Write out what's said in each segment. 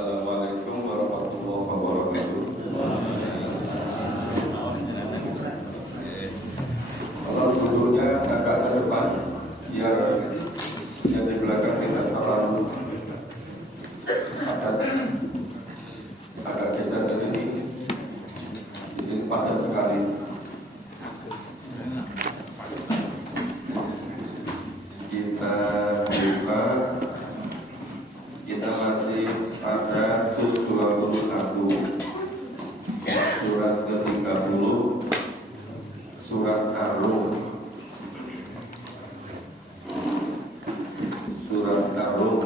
Assalamualaikum warahmatullahi wabarakatuh. Kalau dulunya agak ke depan, biar yang di belakang tidak terlalu padat. Agak geser ke sini. Di sini padat sekali. Kita masih pada juz 21 surat ke-30 surat Ar-Rum. Surat Ar-Rum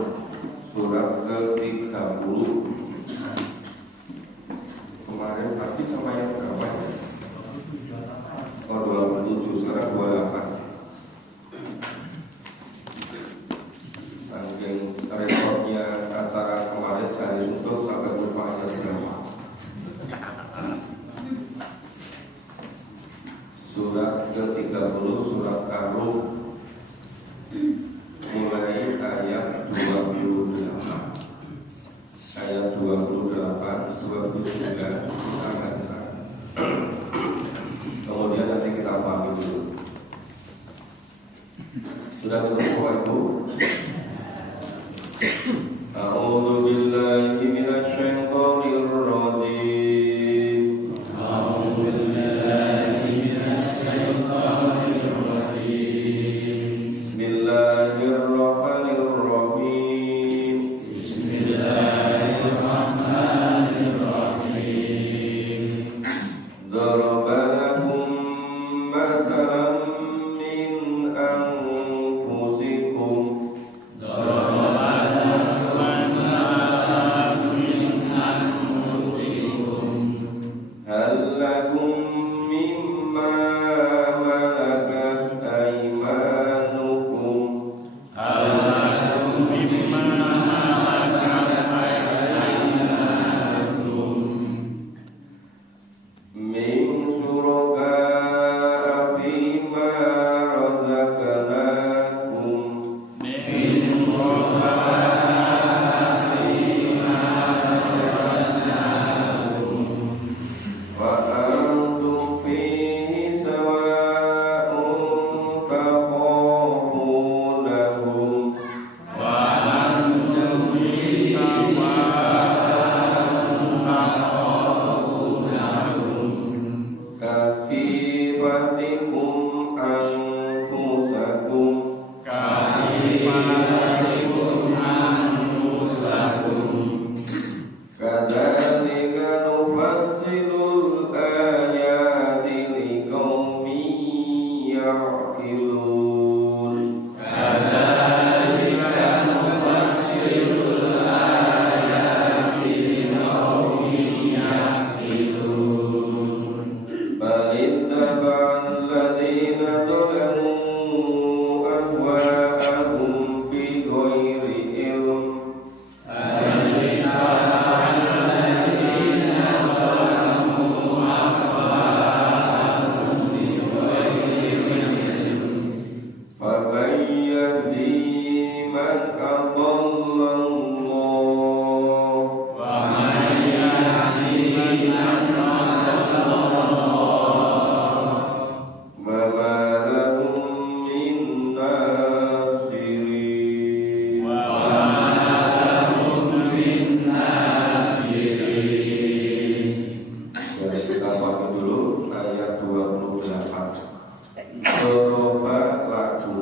surat ke-30. Kemarin tadi sama yang berapa ya? Oh 27, sekarang 28. Saking repotnya acara kemarin saya untuk sampai lupa ayat berapa. Surat ke-30 surat Ar-Rum mulai ayat 28. Ayat 28, 29 kita baca. Kemudian nanti kita pahami dulu. Sudah ketemu Ibu? A'udzu billahi minasyaitonir rajim. A'udzu billahi minasyaitonir rajim. Bismillahirrahmanirrahim. Bismillahirrahmanirrahim. Daraba lakum mathalan min anfusikum. هل لكم مما ملكت أيمانكم من شركاء فيما رزقناكم وأنتم فيه سواء تخافونهم كخيفتكم أنفسكم كذلك نفصل الآيات لقوم يعقلون بل اتبع الذين ظلموا أهواءهم بغير علم فمن يهدي من أضل الله وما لهم من ناصرين. Ya, kita baca dulu ayat 28. Doroba lagu.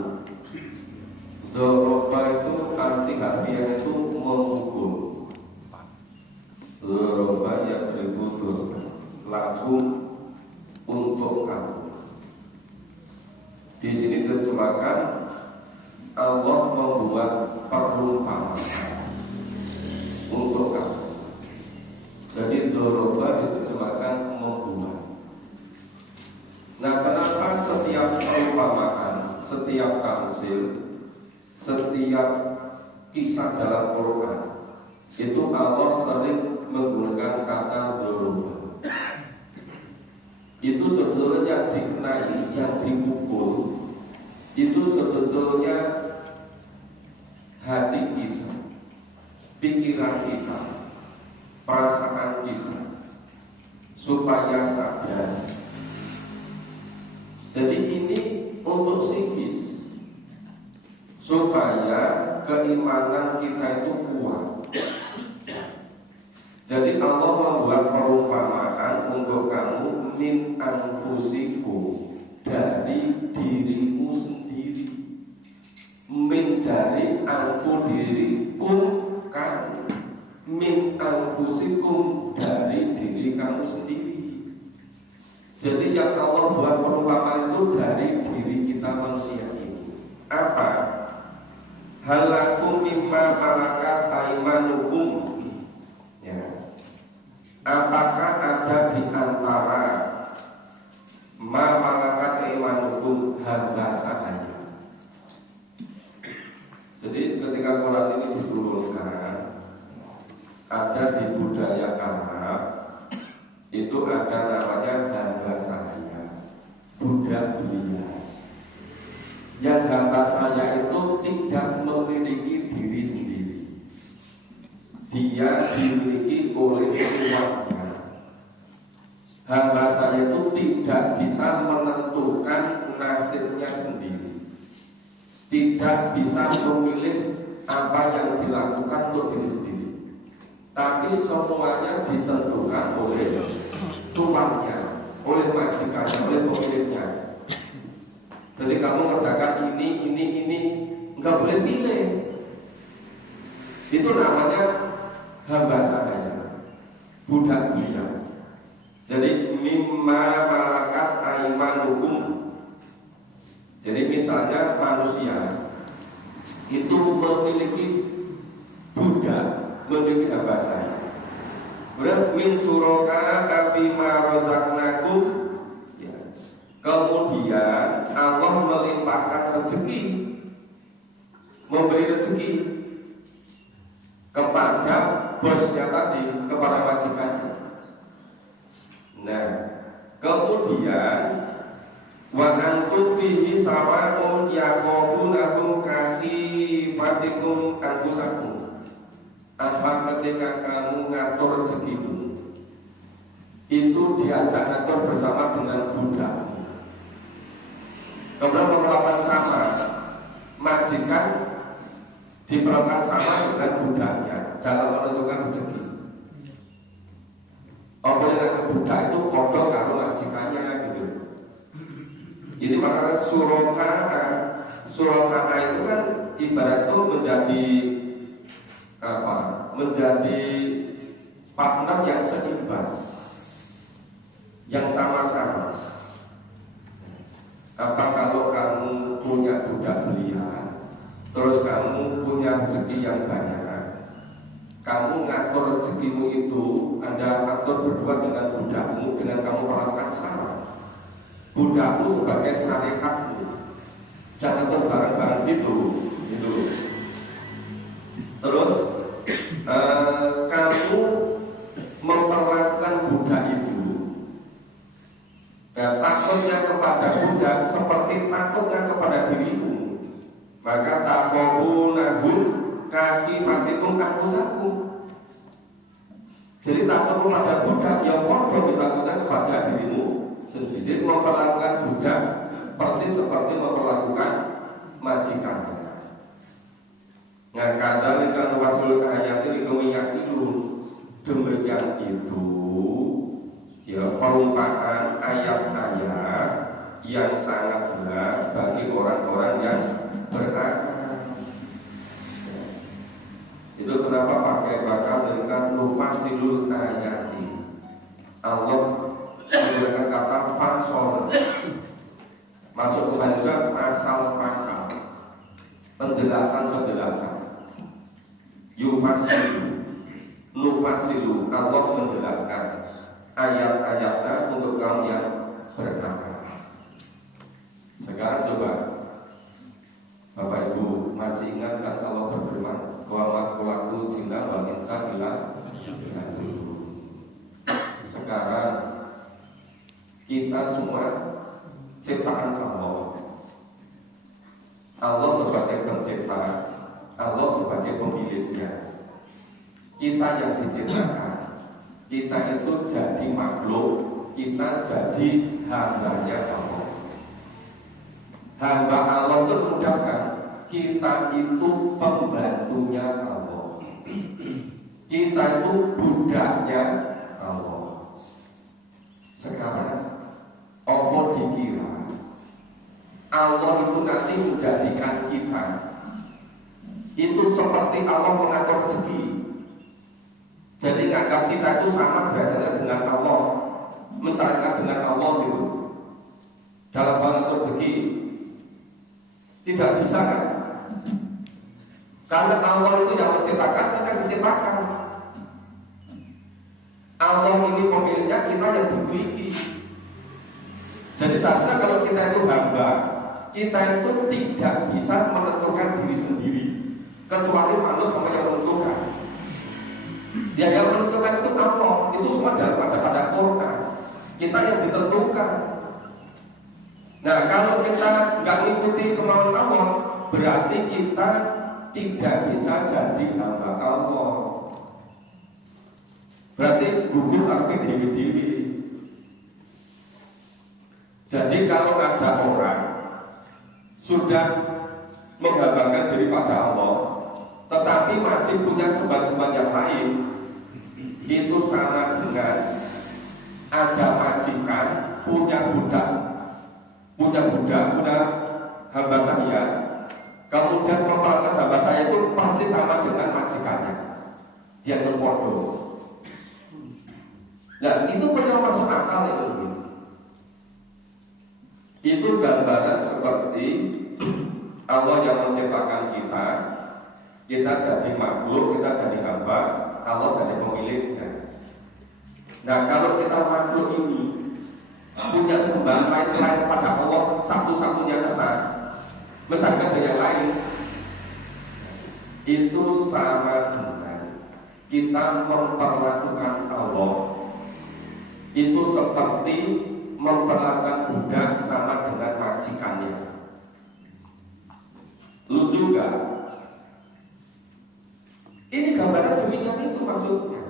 Doroba itu arti harfiah itu memukul. Doroba yang beribu lagu untuk kamu. Di sini terjemahkan Allah membuat perumpamaan untuk kamu. Jadi doroba diterjemahkan membuat. Nah, kenapa setiap perumpamaan, setiap tamsil, setiap kisah dalam Quran itu Allah sering menggunakan kata doroba? Itu sebetulnya dikenai, yang dipukul itu sebetulnya hati kita, pikiran kita, perasaan kita supaya sadar. Jadi ini untuk psikis, supaya keimanan kita itu kuat. Jadi Allah membuat perumpamaan untuk kamu min anfusikum, dari dirimu sendiri. Min dari anfu dirikum kamu, min anfusikum dari diri kamu sendiri. Jadi yang Allah buat perumpamaan itu dari diri kita manusia ini. Apa? Halakum mimma malakat aimanukum. Ya. Apakah ada di antara ma malakat aimanukum hamba sahaya? Jadi ketika Quran ini diturunkan, ada di budaya Arab itu ada namanya hamba sahaya, budak belia. Yang hamba sahaya itu tidak memiliki diri sendiri, dia dimiliki oleh tuannya. Hamba sahaya itu tidak bisa menentukan nasibnya sendiri, tidak bisa memilih apa yang dilakukan untuk diri sendiri, tapi semuanya ditentukan oleh tuannya, oleh majikannya, oleh pemiliknya. Jadi kamu mengerjakan ini, nggak boleh pilih. Itu namanya hamba sahaya, budak belia. Jadi mimma malakat aimanukum. Jadi misalnya manusia itu memiliki budak, memiliki hamba sahaya. Kemudian min suraka fima razaqnakum. Ya. Kemudian Allah melimpahkan rezeki, memberi rezeki kepada bosnya tadi, kepada majikannya. Nah, kemudian wa antum fihi sawa'un yaqafunakum kasifatikum anfusakum. Apa ketika kamu ngatur rezekimu itu diajak ngatur bersama dengan budak, kemudian memperlakukan sama, majikan diperlakukan sama dengan budaknya dalam menentukan rezeki. Apa yang budak itu kodok kalau majikannya gitu. Jadi makanya suraka itu kan ibarat itu menjadi apa? Menjadi partner yang seimbang, yang sama-sama. Apa kalau kamu punya budak belia, terus kamu punya rezeki yang banyak, kamu ngatur rezekimu itu, Anda atur berdua dengan budakmu, dengan kamu perlakukan sama. Budakmu sebagai syarikatmu, jangan terbareng-bareng gitu. Terus kamu memperlakukan budak itu, dan takutnya kepada budak seperti takutnya kepada dirimu. Maka takobunahu kaki matikum akusakum. Jadi takut kepada budak yang bodoh ditakutkan kepada dirimu sendiri. Jadi memperlakukan budak persis seperti memperlakukan majikannya. Nah, kadzalika nufassilu ayati liqaumin yaqilun. Demikian itu ya perumpamaan ayat-ayat yang sangat jelas bagi orang-orang yang berakal. Itu kenapa pakai bakal dengan nufasilul ayati. Allah menggunakan kata fasol, masuk ke bahasa pasal-pasal, penjelasan-penjelasan. Yufasilu, nufasilu, Allah menjelaskan ayat-ayatnya untuk kaum yang berakal. Sekarang coba Bapak Ibu masih ingat kan Allah berfirman, wa ma khalaqtul jinna wal insa illa liya'budun. Sekarang kita semua ciptaan Allah. Allah sebagai pencipta, Allah sebagai pemiliknya. Kita yang diciptakan, kita itu jadi makhluk, kita jadi hambanya Allah. Hamba Allah itu mudah kan? Kita itu pembantunya Allah. Kita itu budaknya Allah. Sekarang apa dikira Allah itu nanti menjadikan kita itu seperti Allah mengatur rezeki. Jadi nganggap kita itu sama derajatnya dengan Allah, misalnya dengan Allah gitu dalam mengatur rezeki. Tidak bisa kan? Karena Allah itu yang menciptakan, kita yang menciptakan. Allah ini pemiliknya, kita yang dimiliki. Jadi seharusnya kalau kita itu hamba, kita itu tidak bisa menentukan diri sendiri, kecuali manut sama yang menentukan. Ya yang menentukan itu Allah, itu semua dalam pada Quran. Kita yang ditentukan. Nah kalau kita nggak mengikuti kemauan Allah, berarti kita tidak bisa jadi hamba Allah. Berarti gugur arti dewi-dewi. Jadi kalau ada orang sudah menggambarkan diri pada Allah, tetapi masih punya sembah-sembah yang lain, itu sama dengan ada majikan punya budak, punya hamba saya, kemudian memperlakukan hamba saya itu pasti sama dengan majikannya, dia berbodoh. Nah itu punya masuk akal itu. Itu gambaran seperti Allah yang menciptakan kita jadi makhluk, kita jadi hamba, Allah jadi pemiliknya. Nah kalau kita makhluk ini punya sembah lain selain pada Allah, satu-satunya esa, misalkan yang lain, itu sama dengan kita memperlakukan Allah itu seperti memperlakukan budak sama dengan majikannya. Lucu gak? Ini gambaran demikian itu maksudnya.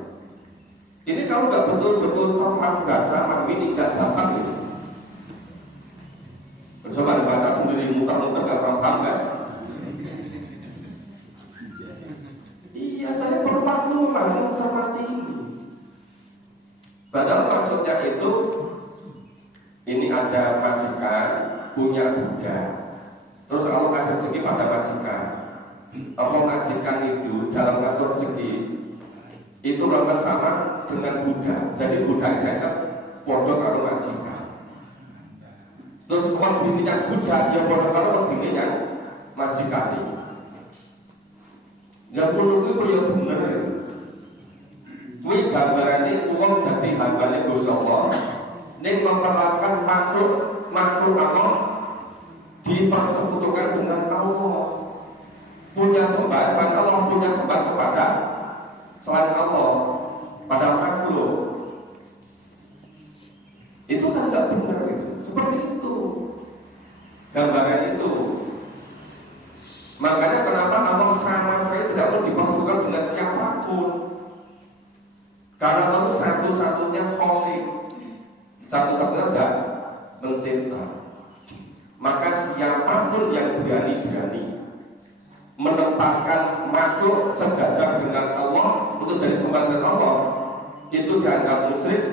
Ini kalau nggak betul-betul cermat baca, ini nggak dapat gitu. Coba dibaca sendiri, muter-muter nggak paham kan? Iya, saya perlu memahami seperti ini. Padahal maksudnya itu, ini ada majikan punya budak, terus kalau ada rezeki pada majikan, Allah majikan itu dalam ngatur rezeki itu melakukan sama dengan budak. Jadi budak itu bodoh kalau majikan. Terus uang bininya budak, ya bodoh kalau uang bininya majikan ini. Ya menurut itu ya bener. Ini gambaran ini uang dari hambanya Gusti Allah. Ini memperlakukan makhluk Allah dipersekutukan dengan Allah. Punya sembah selain Allah, punya sembah kepada selain Allah, pada makhluk. Itu kan nggak benar gitu. Seperti itu gambaran itu. Makanya kenapa Allah sama sekali tidak mau dipersekutukan dengan siapapun, karena Allah satu-satunya Khalik, satu-satunya tidak mencipta. Maka siapapun yang berani menempatkan makhluk sejajar dengan Allah untuk jadi sembah Allah, itu dianggap musyrik,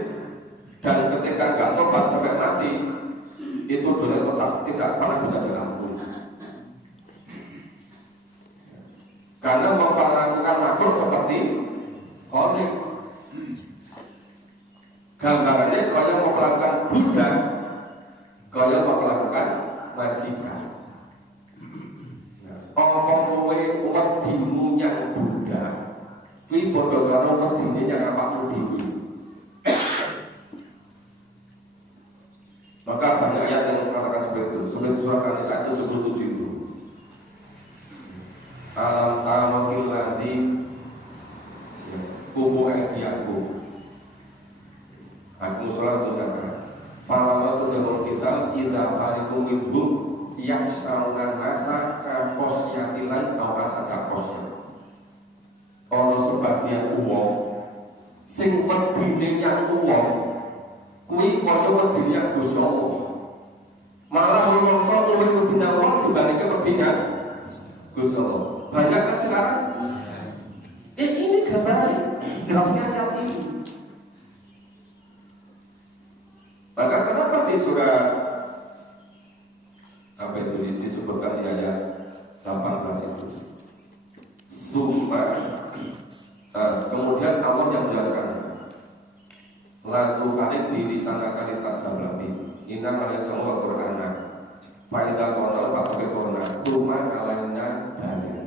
dan ketika nggak tobat sampai mati, itu dosa tetap tidak pernah bisa diampuni. Karena memperlakukan makhluk seperti Khalik. Gambarannya kalau memperlakukan budak, kalau memperlakukan majikan. Omong kowe wedimu yang budak, kuwi padha karo wedine yang awakmu dhewe. Maka banyak ayat yang mengatakan seperti itu. Seperti surah An-Nisa 77 itu. Alam ta'amil ladzi kubu aydiyaku. Aku sholat itu zakat. Falama tu dalam kitab ila fariqum minhum yang saunan nasa kaposyatilai atau rasa kaposya. Ono sebagian uang sing wedine yang wong kuwi kaya wedine Gusti Allah. Malah menungso luwih wedine wong dibandingke wedine Gusti Allah. Banyak kan sekarang? Ini gambarnya jelasnya ayat ini. Maka kenapa di surat apa itu disebutkan di ayat 18 itu? Kemudian Allah yang menjelaskan lagu kali di sana kali tak sablabi inna kalian semua Qur'ana faedah kotor pakai Qur'ana rumah kaliannya banyak.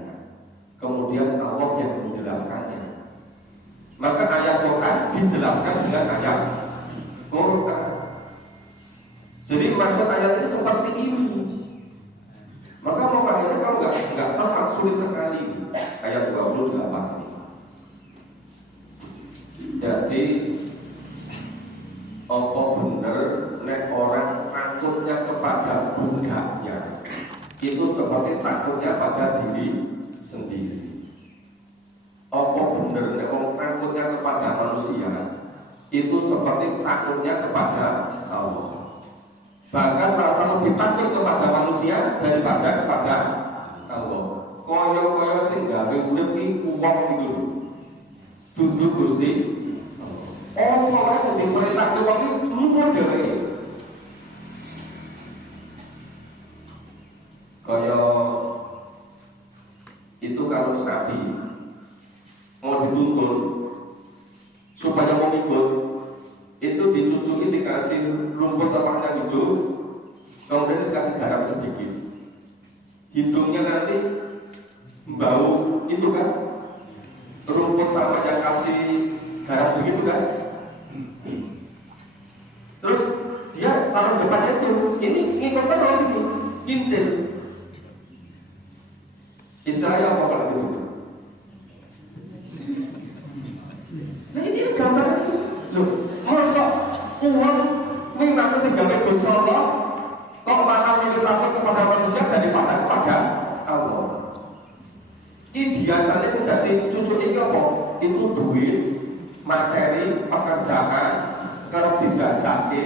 Kemudian Allah yang menjelaskannya. Maka ayat Quran dijelaskan dengan ayat Quran. Jadi maksud ayat ini seperti ini. Maka makanya kalau nggak cepat sulit sekali ayat 28. Jadi apa bener nek orang takutnya kepada budaknya itu seperti takutnya pada diri sendiri. Apa bener nek orang takutnya kepada manusia itu seperti takutnya kepada Allah. Bahkan merasa lebih takut kepada manusia daripada kepada Allah. Koyo-koyo sing gawe urip iki wong iki lho. Dudu Gusti. Ora sing diperintah wong iki lumur dhewe. Kaya itu kalau sapi mau dituntun supaya mau ikut itu dicucuki dikasih rumput warna hijau, kemudian dikasih garam sedikit. Hidungnya nanti bau itu kan, rumput sama yang kasih garam begitu kan. Terus dia taruh depannya itu, ini ngikut terus ini, intil. Istilahnya apa kalau gitu? Nah ini gambar ini, loh. Masa uang minta segala dosa Allah kok malah lebih takut kepada manusia daripada kepada Allah. Ini biasanya sudah cucu ini apa? Itu duit, materi, pekerjaan, kalau dijajaki,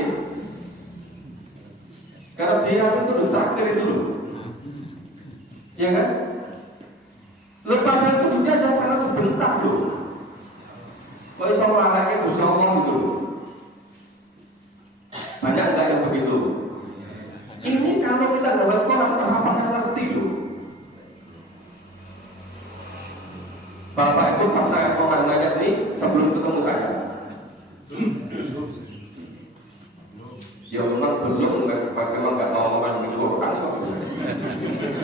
kalau dia itu udah traktir itu loh, ya kan? Lepas itu dia aja sangat sebentar loh. Kok bisa melangkahnya dosa Allah gitu loh. Banyak enggak yang begitu? Ini kalau kita dapat orang tahapannya ngerti loh. Bapak itu pernah orang nanya ini sebelum ketemu saya. Ya memang belum, pakai nggak mau makan di Quran kok.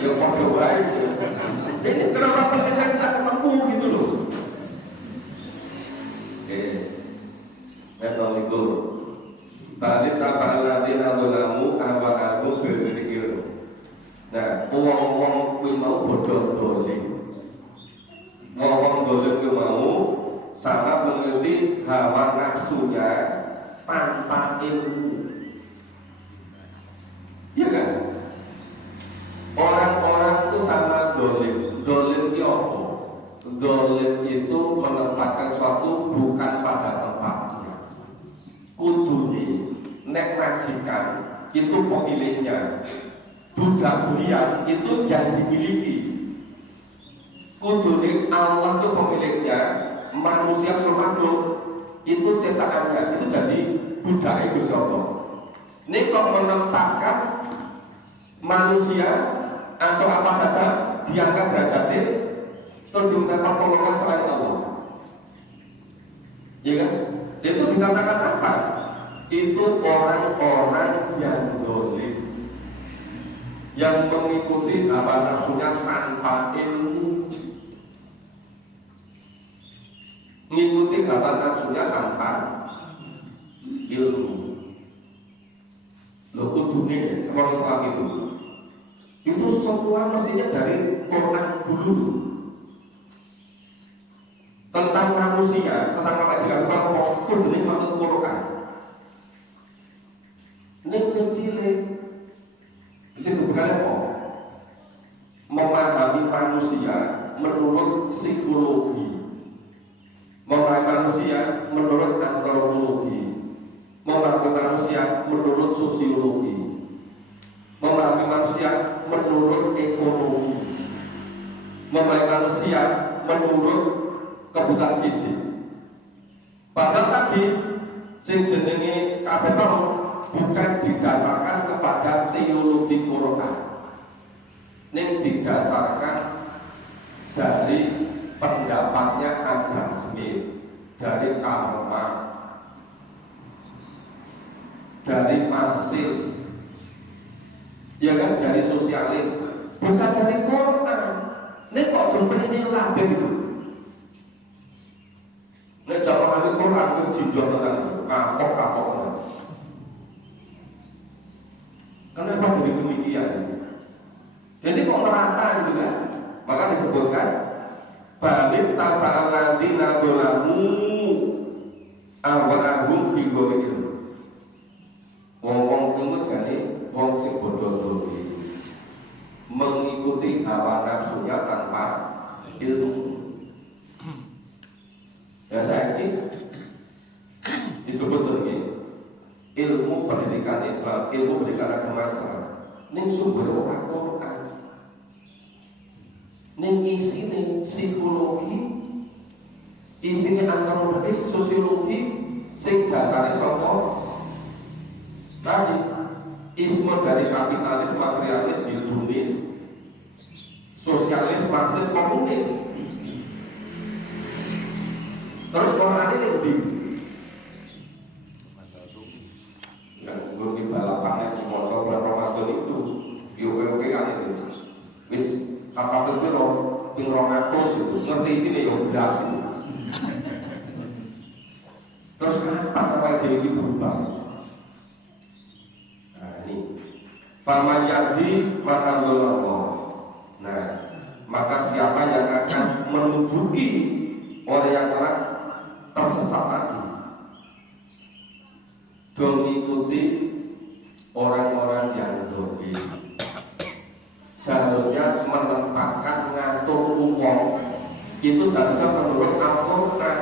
Ya kode baik. Ini kenapa pentingnya kita ketemu gitu loh? Oke. Assalamualaikum. Balik apa lagi nalamu awal-awal berpikir. Nah, uang kuwi mau bodoh dolim. Uang dolim kuwi mau sama mengerti hawa nafsunya tanpa ilmu. Iya kan? Orang-orang itu sama dolim. Dolim itu apa? Dolim itu menempatkan suatu bukan pada tempatnya. Kudune nek majikan itu pemiliknya, budak belian itu yang dimiliki. Kudune Allah itu pemiliknya, manusia seluruh makhluk itu cetakannya, itu jadi budak Gusti Allah. Ini kok menempatkan manusia atau apa saja diangkat derajatnya terus diminta pertolongan selain Allah. Ya kan? Itu dikatakan apa? Itu orang-orang yang dolim, yang mengikuti hawa nafsunya tanpa ilmu, mengikuti hawa nafsunya tanpa ilmu. Loh kudune orang Islam itu semua mestinya dari Quran dulu. Tentang manusia, tentang apa yang dilakukan kudune menurut Quran. Ini kecil, itu bukan apa? Memahami manusia menurut psikologi, memahami manusia menurut antropologi, memahami manusia menurut sosiologi, memahami manusia menurut ekonomi, memahami manusia menurut kebutuhan fisik. Padahal tadi sing jenenge kabeh bukan didasarkan kepada teologi Quran, ning didasarkan dari pendapatnya Adam Smith, dari Karl Marx, dari Marxis, ya kan, dari sosialis, bukan dari Quran. Ini kok jumlah ini label itu. Ini jamaah ini Quran itu jinjau tentang kapok-kapok. Kenapa jadi demikian? Jadi kok merata gitu kan? Maka disebutkan balik taba'aladina dolamu awa'ahum bigawin. Wong-wong itu jadi wong sing bodoh mengikuti hawa nafsunya tanpa ilmu. Ya saya ini disebut sebagai ilmu pendidikan Islam, ilmu pendidikan agama Islam. Ning sumber orang Quran, ning isine psikologi, isine antropologi, sosiologi, sing dasare saka tadi isme dari kapitalis, materialis, hedonis, sosialis, marxis, komunis. Terus Quran ini lebih yang lebih balapannya di motor bulan Ramadan itu oke kan itu wis kapal itu ping 200 itu ngerti sini ya belas itu. Terus kenapa namanya Dewi berubah? Nah ini faman yahdi man adallallah. Nah maka siapa yang akan menunjuki orang yang tersesat tadi, dong ikuti orang-orang yang dolim. Seharusnya menempatkan ngatur umum itu seharusnya menurut Al-Quran.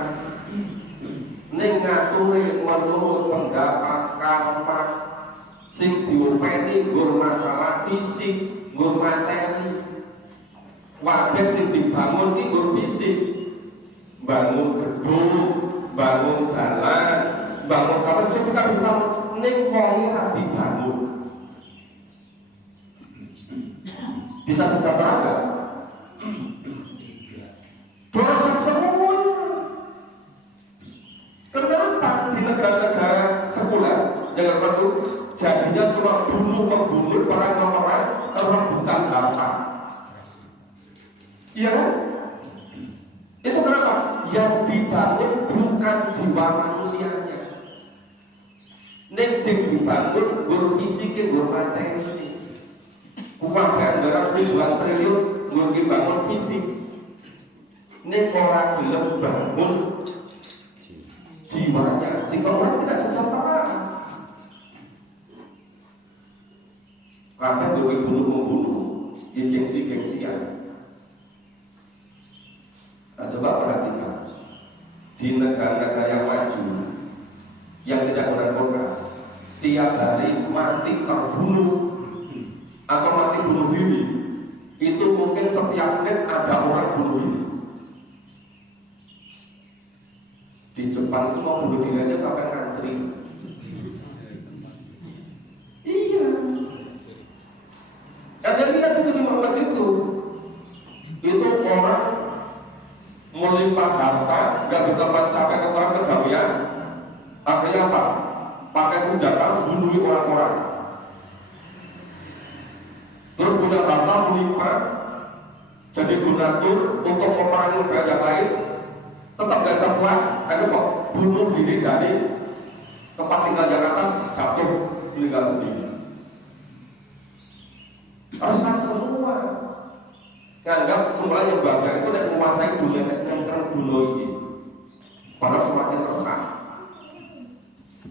Ini ngaturi menurut pendapat kamar sing diopeni nggur masalah fisik, nggur materi. Wabah sing dibangun ki nggur fisik, bangun gedung, bangun jalan, bangun kapal, kita bisa nengkongi hati bangun. Bisa sejahtera enggak? Dosa semua. Kenapa di negara-negara sekolah yang itu jadinya cuma membunuh orang-orang rebutan harta? Iya kan? Itu kenapa? Yang dibangun bukan jiwa manusianya. Nek sing dibangun gur fisike, gur materi. Bukan anggaran ribuan triliun gur dibangun fisik. Nek ora gelem bangun jiwanya, sehingga orang tidak sejahtera. Karena doi bunuh-membunuh, ya gengsi-gengsian. Nah, coba perhatikan di negara-negara yang maju yang tidak benar Quran, tiap hari mati terbunuh atau mati bunuh diri, itu mungkin setiap menit ada orang bunuh diri. Di Jepang itu mau bunuh diri aja sampai ngantri. Iya. Ada lihat itu di Muhammad itu orang melimpah harta, nggak bisa mencapai ke orang kedamaian. Akhirnya apa? Pakai senjata bunuh orang-orang. Terus punya harta melimpah, jadi donatur untuk memerangi negara yang lain, tetap nggak bisa puas. Akhirnya kok bunuh diri dari tempat tinggal yang atas, jatuh meninggal sendiri. Resah semua. Anggap semua yang bahagia itu tidak menguasai dunia yang terang dunia ini. Padahal semakin resah.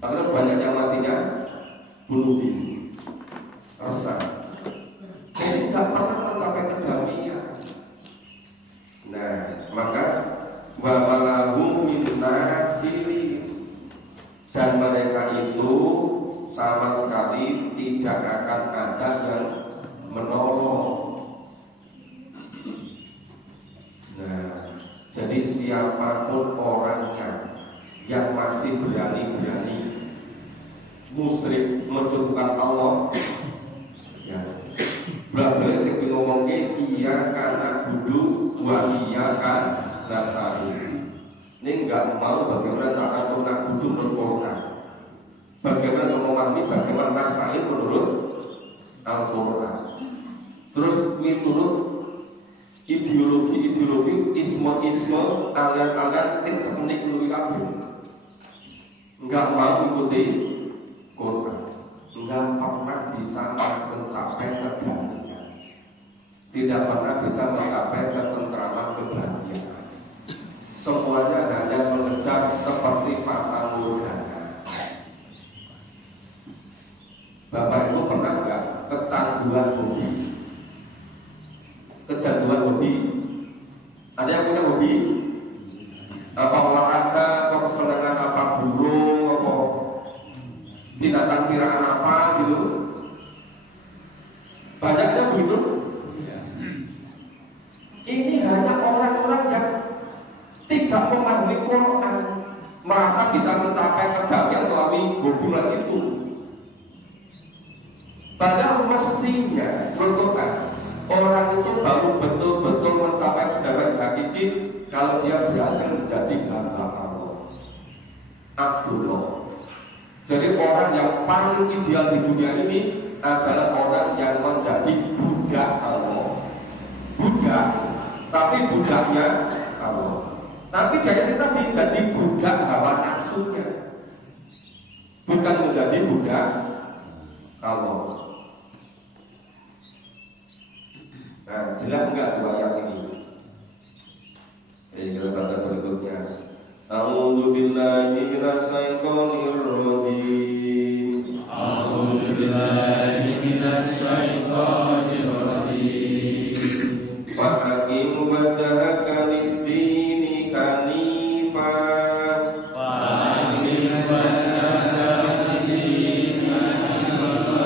Karena banyak yang matinya bunuh diri, resah. Jadi tidak pernah mencapai kedamaian. Nah, maka wamalahu minna sama sekali tidak akan ada yang menolong. Nah, jadi siapapun orangnya yang masih berani-berani musyrik menyekutukan Allah, ya, belah-belah sing ngomongke iya karena duduk wa iya kan nasta'in. Ini enggak mau bagaimana cara nak duduk berkorban, bagaimana memahami bagaimana nasta'in menurut Al-Quran. Terus menurut ideologi isme aliran-aliran teknik luwih kabeh. Enggak mau ikuti Quran, enggak pernah bisa mencapai kedamaian, tidak pernah bisa mencapai ketentraman kebahagiaan. Semuanya hanya mengejar seperti fata morgana. Bapak Ibu pernah enggak kecanduan hobi? Kecanduan hobi. Ada yang punya hobi? Apa olahraga, apa kesenangan, apa burung, apa binatang piaraan apa gitu? Banyaknya begitu. Ini hanya orang-orang yang tidak memahami Quran, merasa bisa mencapai kedamaian melalui hubungan itu. Padahal mestinya Quran, orang itu baru betul-betul mencapai kedamaian hakiki kalau dia berhasil menjadi hamba Allah, Abdullah. Jadi orang yang paling ideal di dunia ini adalah orang yang menjadi budak Allah. Budak, tapi budaknya Allah. Tapi dia tadi jadi budak hawa nafsunya, bukan menjadi budak Allah. Nah, jelas enggak dua ayat ini? Kita baca berikutnya. A'udzu billahi minasyaitonir rajim. A'udzu billahi minasyaitonir rajim. Wa aqim wajhaka lid-dini hanifa. Wa aqim wajhaka lid-dini hanifa.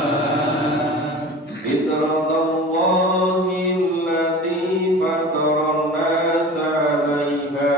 Fitratallahi allati fatara an-nasa 'alaiha.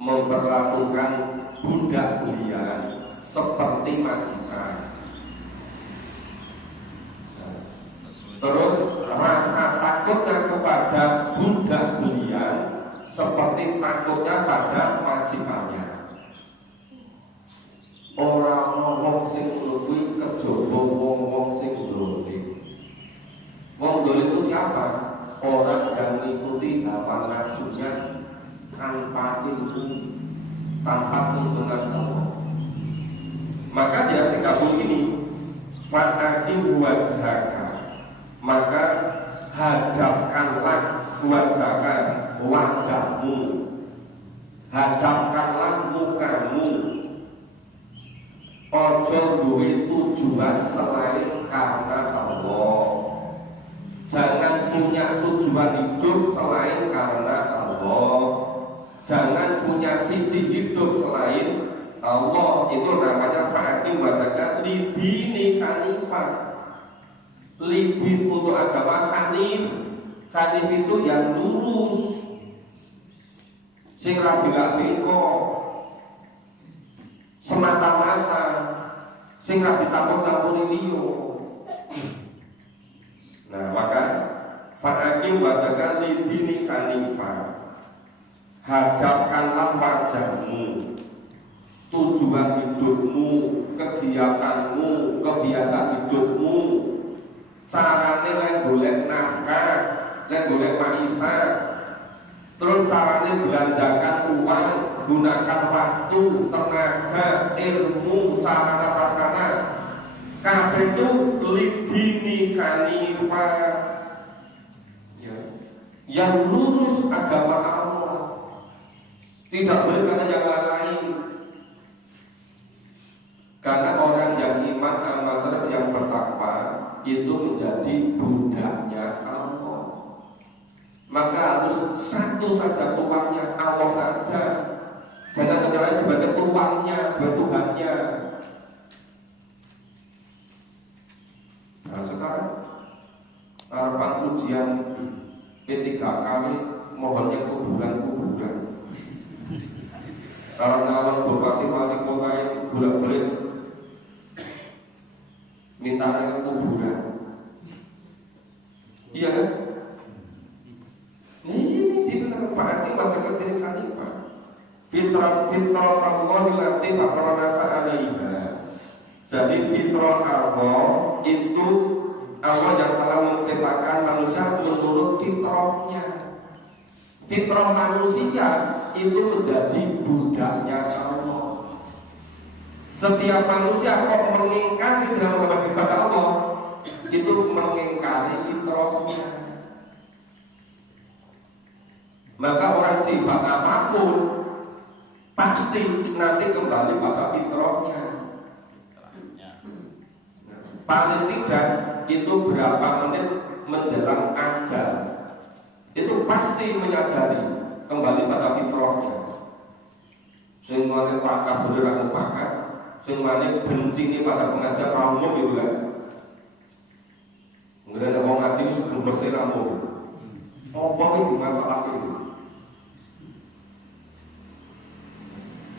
Memperlakukan budak belian seperti majikan. Terus rasa takutnya kepada budak belian seperti takutnya pada majikannya. Orang wong sing kuwi kejaba wong sing dolim. Wong dolim itu siapa? Orang yang mengikuti hawa nafsunya tanpa ilmu, tanpa tuntunan Allah. Maka di ayat 30 ini fa'atim wajhaka, maka hadapkanlah wajahmu, hadapkanlah mukamu, ojo duwe tujuan selain karena Allah. Jangan punya tujuan hidup selain karena Allah. Jangan punya visi hidup selain Allah. Itu namanya fa'atim wajhaka lidini hanifah. Lidin untuk agama hanif. Hanif itu yang lurus, sing ra bela-bela, semata-mata, sing ra dicampur-campuri liya. Nah, maka fa'akim wajhaka lidini hanifah. Hadapkanlah wajahmu, tujuan hidupmu, kegiatanmu, kebiasaan hidupmu, carane lek golek nafkah, lek golek maisha, terus carane belanjakan uang, gunakan waktu, tenaga, ilmu, sarana prasarana, kabeh itu lidini hanifah, yang lurus agama Allah, tidak boleh karena yang lain. Karena orang yang iman amal saleh yang bertakwa itu menjadi budaknya Allah. Maka harus satu saja Tuhannya, Allah saja. Jangan menjadi sebagai Tuhannya, sebagai Tuhannya. Nah sekarang harapan ujian P3K mohon yang kuburan-kuburan. Kalau bupati wali kota yang bolak-balik minta kuburan, iya kan? Ini dibilang fa'atim wajhaka lidini hanifah. Fitrah Allah allati fatara nasa 'alaiha. Jadi fitrah Allah itu Allah yang telah menciptakan manusia menurut fitrahnya. Fitrah manusia itu menjadi budaknya Allah. Setiap manusia kok mengingkari dalam kepada Allah, itu mengingkari fitrahnya. Maka orang sifat apapun pasti nanti kembali pada fitrahnya. Paling tidak itu berapa menit menjelang ajal, itu pasti menyadari kembali pada fitrahnya. Semuanya pakar bener aku pakar, semuanya benci ini pada pengajar ramu gitu kan. Mungkin ada orang ngaji itu sudah bersih ramu. Apa itu masalah itu?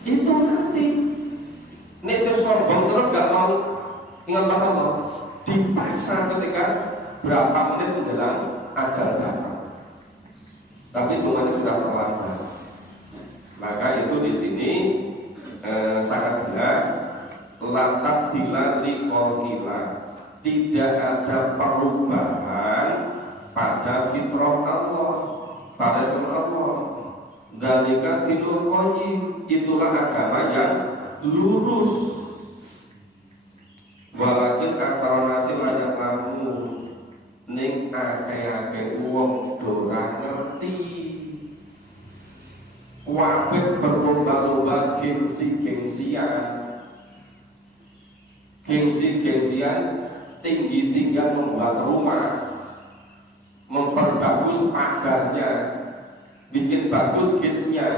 Itu nanti nek sesorbong terus gak mau ingat Allah, dipaksa ketika berapa menit menjelang ajal datang. Tapi semuanya sudah terlambat. Maka itu di sini sangat jelas, lantak dilali korkila, tidak ada perubahan pada fitrah Allah, pada fitrah Allah. Dzalika dinul qayyim, itulah agama yang lurus. Walakin aktsara nasi banyak lamu ning akeh-akeh wong ora ngerti. Wabit berlomba-lomba gengsi-gengsian, gengsi-gengsian, tinggi-tinggian membuat rumah, memperbagus pagarnya, bikin bagus gate-nya.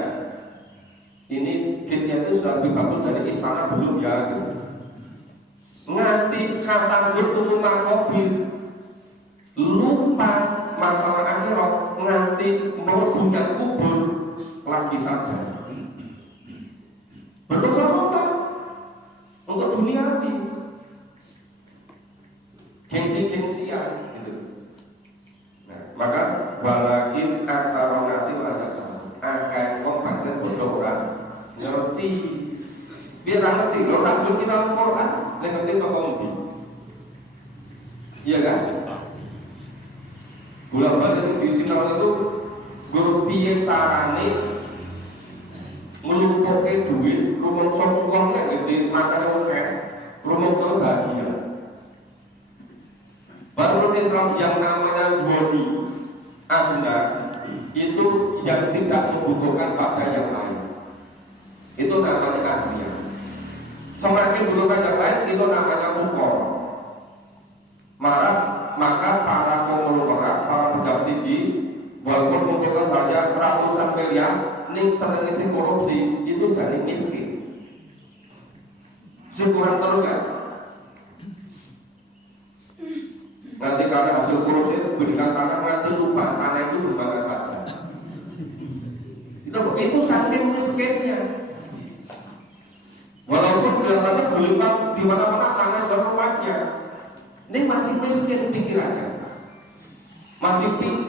Ini gate-nya itu sudah lebih bagus dari istana belum ya? Nganti kata rumah mobil, lupa masalah akhirat, nganti mau punya kubur lagi sadar. Berlomba-lomba untuk duniawi, gengsi-gengsian gitu. Nah, maka walakin aktsara nasi banyak akeh wong pancen bodoh ora ngerti. Biar ngerti lho, ora belum kita Al-Qur'an, nek ngerti sapa ngendi. Iya kan? Bulan-bulan di sinau itu guru piye carane nglumpukke duit rumangsa uang nek di matane akeh. rumongso bahagia. Menurut Islam yang namanya ghani, Anda itu yang tidak membutuhkan pada yang lain, itu namanya aghnia. Semakin membutuhkan yang lain, itu namanya fukor. Maka para konglomerat, para pejabat tinggi, walaupun membutuhkan saja ratusan miliar, ning sering isi korupsi, itu jadi miskin. Kurang terus ya. Nanti karena hasil korupsi berikan tanah, nanti lupa tanah itu dimana saja. Itu saking miskinnya. Walaupun kelihatannya berlimpah di mana-mana tanah serumpatnya, ini masih miskin pikirannya,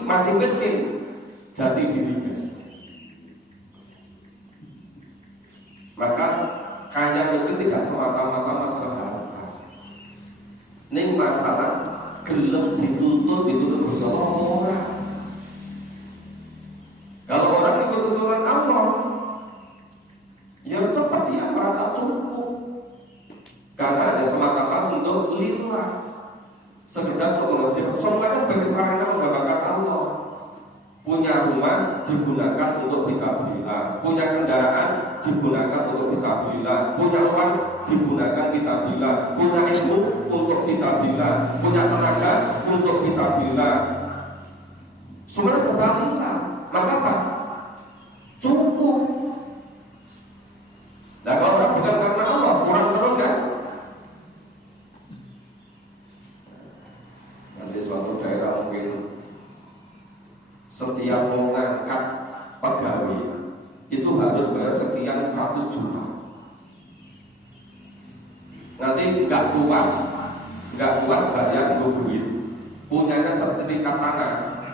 masih miskin jati dirinya. Maka kaya miskin tidak semata-mata masalah harta. Ini masalah gelem dituntut Gusti Allah. Kalau orang ikut tuntunan Allah, ya cepat dia merasa cukup, karena ada semata-mata untuk lillah, sekedar untuk mengerti. Semuanya sebagai sarana menggambarkan Allah. Punya rumah digunakan untuk fisabilillah, punya kendaraan digunakan untuk fisabilillah, punya uang digunakan fisabilillah, punya ilmu untuk fisabilillah, punya tenaga untuk fisabilillah. Semuanya serba lillah. Maka apa? Cukup. Nah kalau orang bukan karena Allah, kurang terus kan? Nanti suatu daerah mungkin setiap mau ngangkat pegawai itu harus bayar sekian ratus juta. Nanti nggak kuat bayar duit, punyanya sertifikat tanah,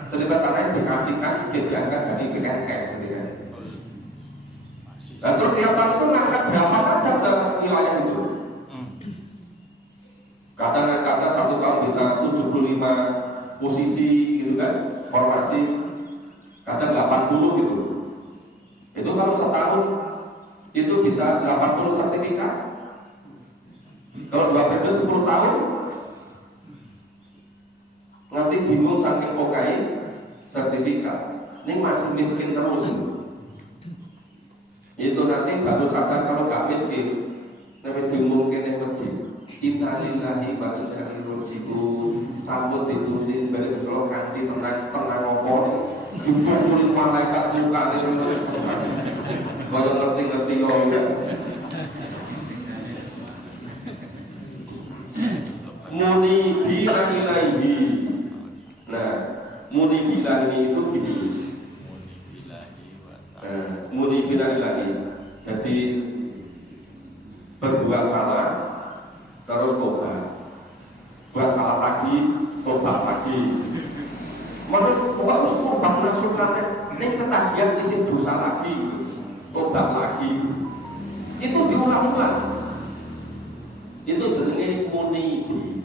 sertifikat tanah dikasihkan, diangkat jadi cash gitu kan. Dan terus tiap tahun itu ngangkat berapa saja wilayah itu. Kadang-kadang satu tahun bisa 75 posisi gitu kan, formasi. Kadang 80 gitu. Itu kalau setahun itu bisa 80 sertifikat. Kalau 2 periode 10 tahun, nanti bingung saking pokai sertifikat. Ini masih miskin terus. Itu nanti baru sadar kalau gak miskin, nanti diumumkan yang masjid. Innalillahi wa inna ilaihi raji'un. Sampun dituntun balik Solo kanthi tenang opo. Dipukul malaikat muka niku. Kaya ngerti-ngerti yo. Muni bila ilaihi. Nah, muni bila itu gini. Muni bila ilaihi. Jadi berbuat salah terus tobat, buat salah lagi, tobat lagi. Menurut kok harus tobat menasukannya, ini ketagihan isi dosa lagi, tobat lagi. Itu diulang-ulang. Itu jenenge munibi.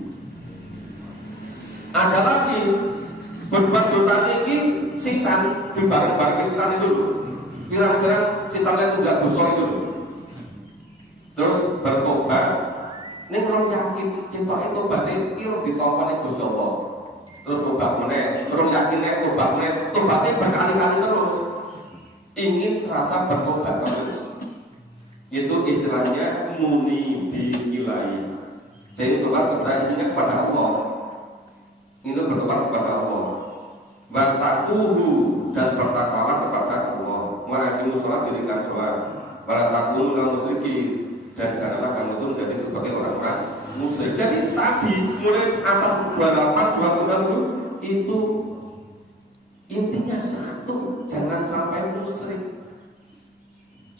Ada lagi berbuat dosa ini sisan di barang-barang sisan itu. Kira-kira sisanya itu enggak dosa itu. Terus bertobat. Ini orang yakin kita itu batin itu ditompo ning Gusti Allah. Terus tobat meneh, orang yakin tobat meneh, tobatnya berkali-kali terus. Ingin rasa bertobat terus. Itu istilahnya muni bi ilahi. Jadi tobat bertanya kepada Allah. Itu bertobat kepada Allah. Wa taquhu dan bertakwalah kepada Allah. Wa aqimus shalah dirikan salat. Wa taqul lil musyrikin. Dan janganlah kamu itu menjadi sebagai orang-orang musyrik. Jadi tadi mulai atas 28, 29 itu intinya satu, jangan sampai musyrik,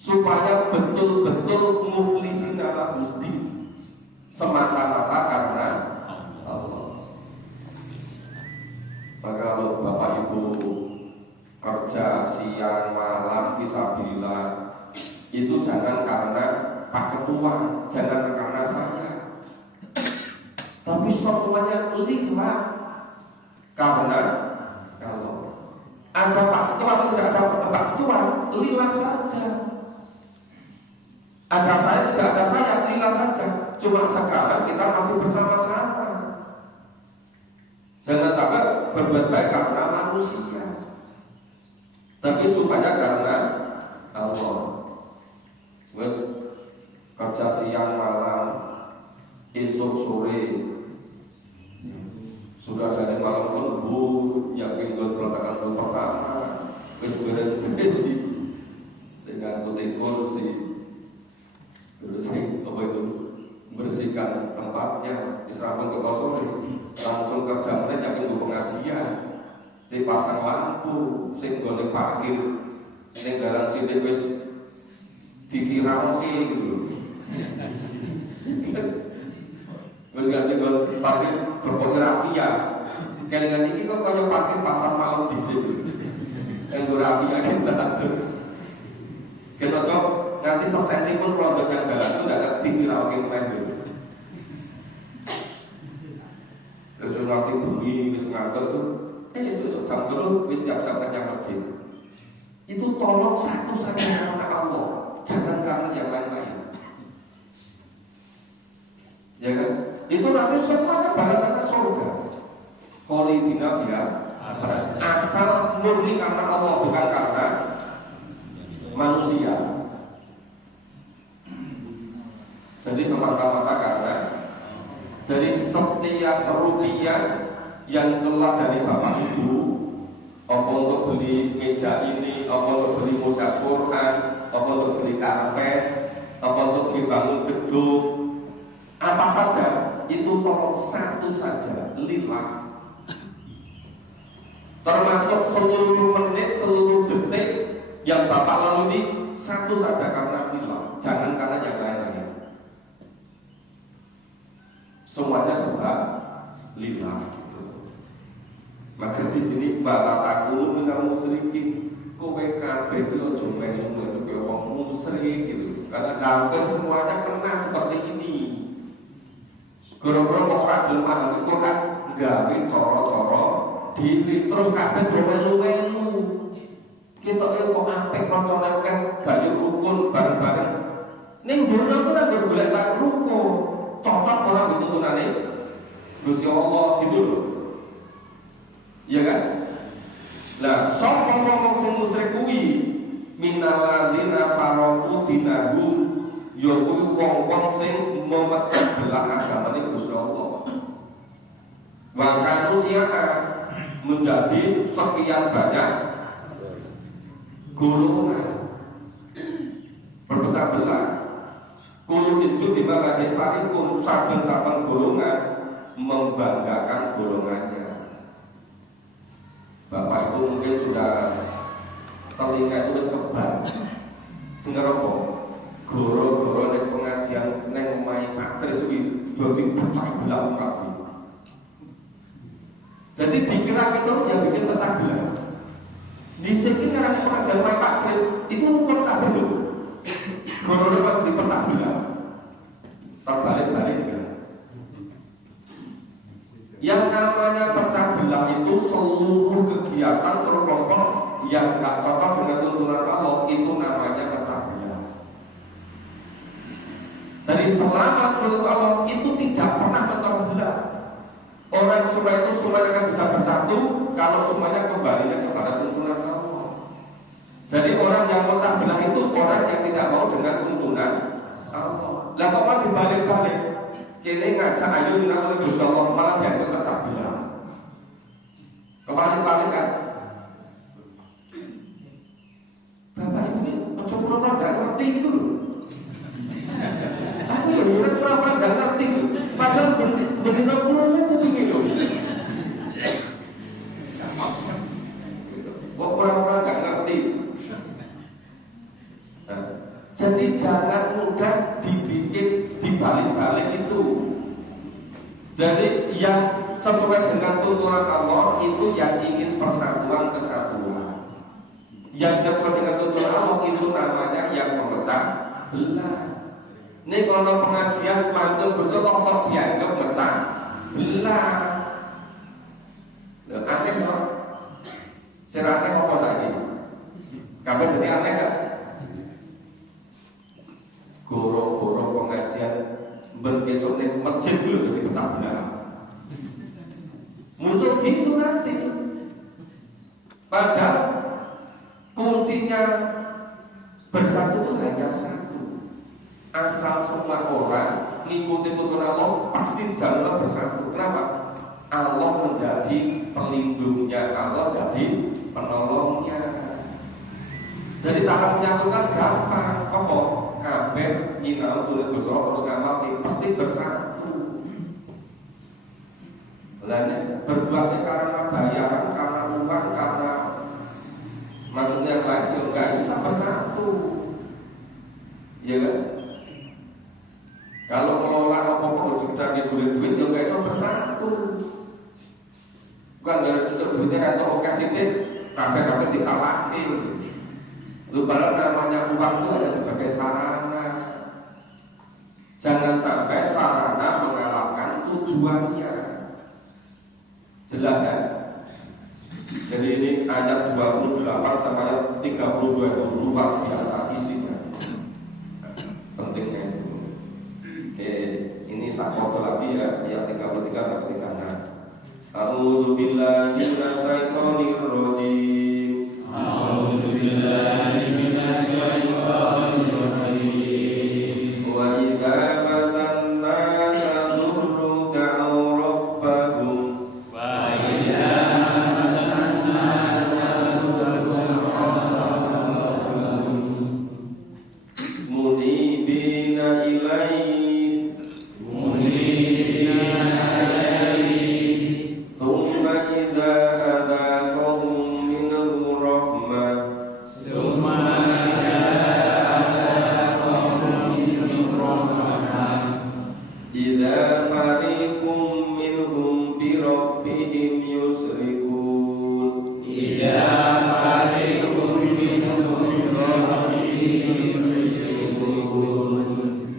supaya betul-betul mukhlisin ala hudi, semata-mata karena Allah. Maka kalau Bapak Ibu kerja siang malam fisabilillah, itu jangan karena Pak Ketua, jangan karena saya, tapi semuanya lillah. Karena kalau ada Pak Ketua atau tidak ada Pak Ketua, lillah saja. Ada saya, tidak ada saya, lillah saja. Cuma sekarang kita masih bersama-sama. Jangan sampai berbuat baik karena manusia, tapi supaya karena Allah. Wes kerja siang malam, esok sore, sudah dari malam lembur, yang pinggul peletakan pertama, wes beres-beres dengan putih kursi, terus apa itu bersihkan tempatnya, istirahat ke sore, langsung kerja mulai yang minggu pengajian, dipasang lampu, sing golek parkir, sing dalan sini wis diviralke gitu. Wis ganti golek parkir berfotografi ya. Kelingan iki kok kaya parkir pasar malam di sini. Fotografi ya kita ada. Kita coba nanti sesenti pun produk yang dalam itu tidak akan diviralke lagi. Terus nanti bunyi wis ngantor tuh, esok jam terus wis siap-siap kerja masjid. Itu tolong satu saja karena Allah, jangan karena yang lain-lain. Ya kan? Itu nanti semuanya balasannya surga. Kholidina fiha asal murni karena Allah, bukan karena manusia. Jadi semata-mata karena. Jadi setiap rupiah yang keluar dari bapak ibu, apa untuk beli meja ini, apa untuk beli mushaf Quran, apa untuk beli karpet, apa untuk beli bangun gedung, apa saja itu tolong satu saja, lillah. Termasuk seluruh menit, seluruh detik yang bapak lalui satu saja karena lillah, jangan karena yang lain-lain. Semuanya sebab lillah. Maka di sini balataku minal musyrikin, kowe kabeh iki aja melu-melu kowe wong musyrik gitu. Karena hampir semuanya kena seperti ini. Gara-gara kok ora gelem paham iku kan gawe cara-cara diri terus kabeh melu-melu. Kita kok apik kancane kan gawe rukun bareng-bareng. Ning dunya ku ora golek sak rukun. Cocok orang dituntunane Gusti Allah gitu loh. Iya kan? Nah, sapa wong sing musyrik kuwi minalladzina faraqu dinahum, ya kuwi wong-wong sing memecah belah agamane Gusti Allah. Bahkan usia menjadi sekian banyak golongan berpecah belah. Kulun itu dimana farikun, saben-saben golongan membanggakan golongannya. Bapak itu mungkin sudah telinga itu wis kebal. Dengar apa? Goro-goro nek pengajian neng omahe Pak Tris kuwi dadi pecah belah umat. Jadi dikira itu yang bikin pecah belah. Di sini karena pengajian omahe Pak Tris itu rukun kabeh lho. Goro-goro dipecah belah. Terbalik-balik ya. Yang namanya pecah belah itu seluruh kegiatan seluruh kelompok yang gak cocok dengan tuntunan Allah itu namanya pecah belah. Dari selama menurut Allah itu tidak pernah pecah belah. Orang semua itu semuanya akan bisa bersatu kalau semuanya kembalinya kepada tuntunan Allah. Jadi orang yang pecah belah itu orang yang tidak mau dengan tuntunan Allah. Lah kok mau dibalik-balik? Kini ngajak ayo nang oleh Gusti Allah malah dianggap pecah belah. Kebalik-balik kan? Bapak Ibu ini pura-pura gak ngerti gitu loh. Aku ya pura-pura gak ngerti. Padahal bener kurungnya kupingin loh. Kok pura-pura gak ngerti? Jadi jangan mudah dibikin dibalik-balik itu. Jadi yang sesuai dengan tuntunan Allah itu yang ingin persatuan kesatuan. Yang sesuai dengan tuntunan Allah itu namanya yang memecah belah. Ini kalau pengajian pantun bersolat kok dianggap mecah belah. Aneh loh. Serane apa saja? Kabeh jadi aneh kan? Goro-goro pengajian Besok nih masjid dulu jadi pecah belah. Muncul gitu nanti. Padahal kuncinya bersatu itu hanya satu. Asal semua orang ngikuti putra Allah pasti bisa bersatu. Kenapa? Allah menjadi pelindungnya, Allah jadi penolongnya. Jadi cara menyatukan gampang. Apa? Kabeh nyinau tulis besok terus ngamal pasti bersatu. Lainnya berbuatnya karena bayaran, karena uang, karena maksudnya lain nggak bisa bersatu, ya kan? Kalau mengelola apa-apa sekedar duit-duit, ya nggak bisa bersatu. Bukan dari duitnya atau kasih deh, kabeh disalahin. Padahal namanya uang itu hanya sebagai sarana. Jangan sampai sarana mengalahkan tujuannya. Jelas ya? Jadi ini ayat 28 sampai ayat 32 itu luar biasa isinya. Pentingnya itu. Oke, ini satu lagi ya, ayat 33 sampai 36. A'udzu billahi minasyaitonir rajim. A'udzu billahi minasyaitonir rajim. Wa idza masanna tadurru da'u rabbahum Wa idza masanna tadurru rabbahum munibina ilaihi thumma idza adaqahum minhu rahmah idza fariqum minhum bi rabbihim yusyrikun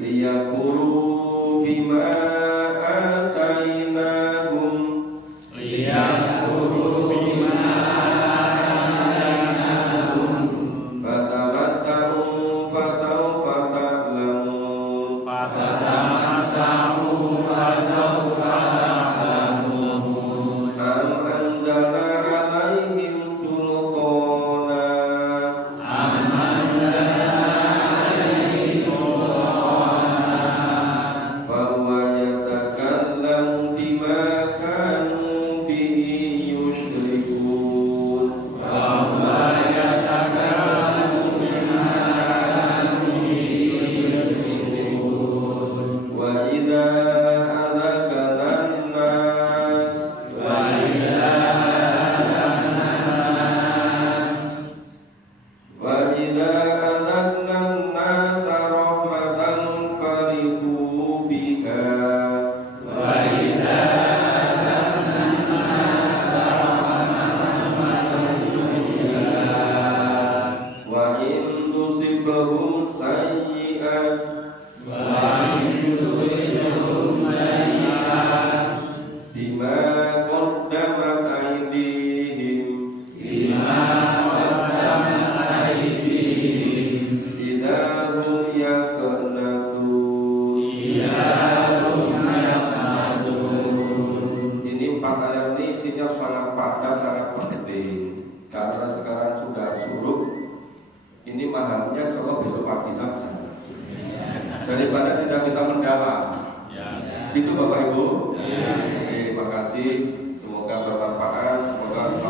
liyakfuru bima atainahum fatamatta'u fasawfa ta'lamun am anzalna 'alaihim sultana fahuwa yatakallamu bima kanu bihi yusyrikun wa idza adzaqna an-nas wa idza adzaqna an-nas rahmatan farihu biha wa in tusibhum sayyi'at bima qaddamat aydihim idza hum yaqnatun. Ini 4 ayat ini isinya sangat padat, sangat penting. Karena sekarang sudah surut, ini mahamnya coba besok pagi saja. Daripada tidak bisa mendalam. Itu Bapak Ibu. Terima kasih. Semoga bermanfaat. Semoga Allah